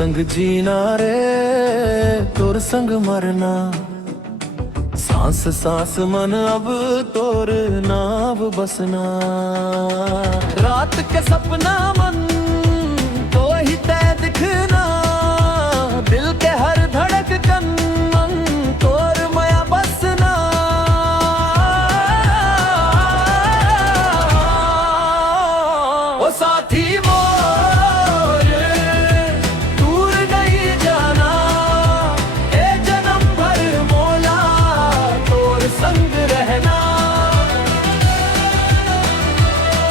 संग जीना रे तोर संग मरना, सांस सांस मन अब तोर नाव बसना। रात के सपना मन तो ही तय दिखना, दिल के हर धड़क कन मन तोर मया बसना। ओ साथी मोर दूर नहीं जाना, ए जन्म भर मोला तोर संग रहना।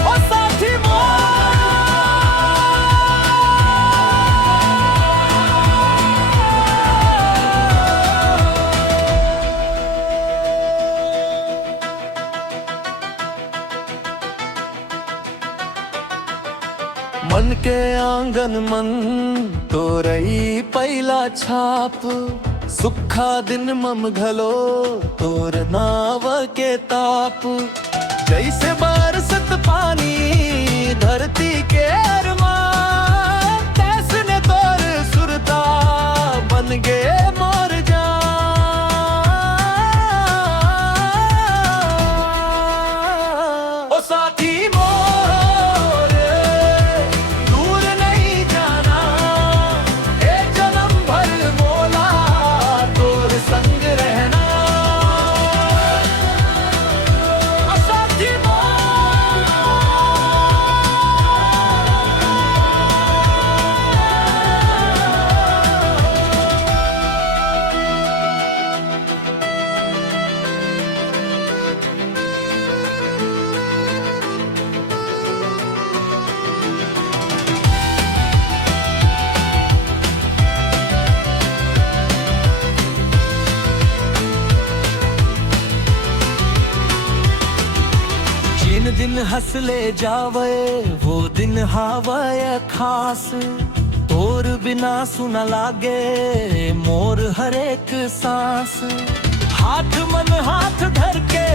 ओ साथी मन के आंगन मन तो रही पहला छाप, सुखा दिन मम घलो तोर नाव के ताप। जैसे बरसत पानी धरती के अरमान, तैसने तोर सुरता बन गे मोर जान। ओ साथी मोर दूर नहीं जाना, ए जन्म भर मोला तोर संग रहना। ओ साथी जिन दिन हंस ले जावे वो दिन हावे खास, तोर बिना सुना लागे मोर हर एक सांस। हाथ मन हाथ धर के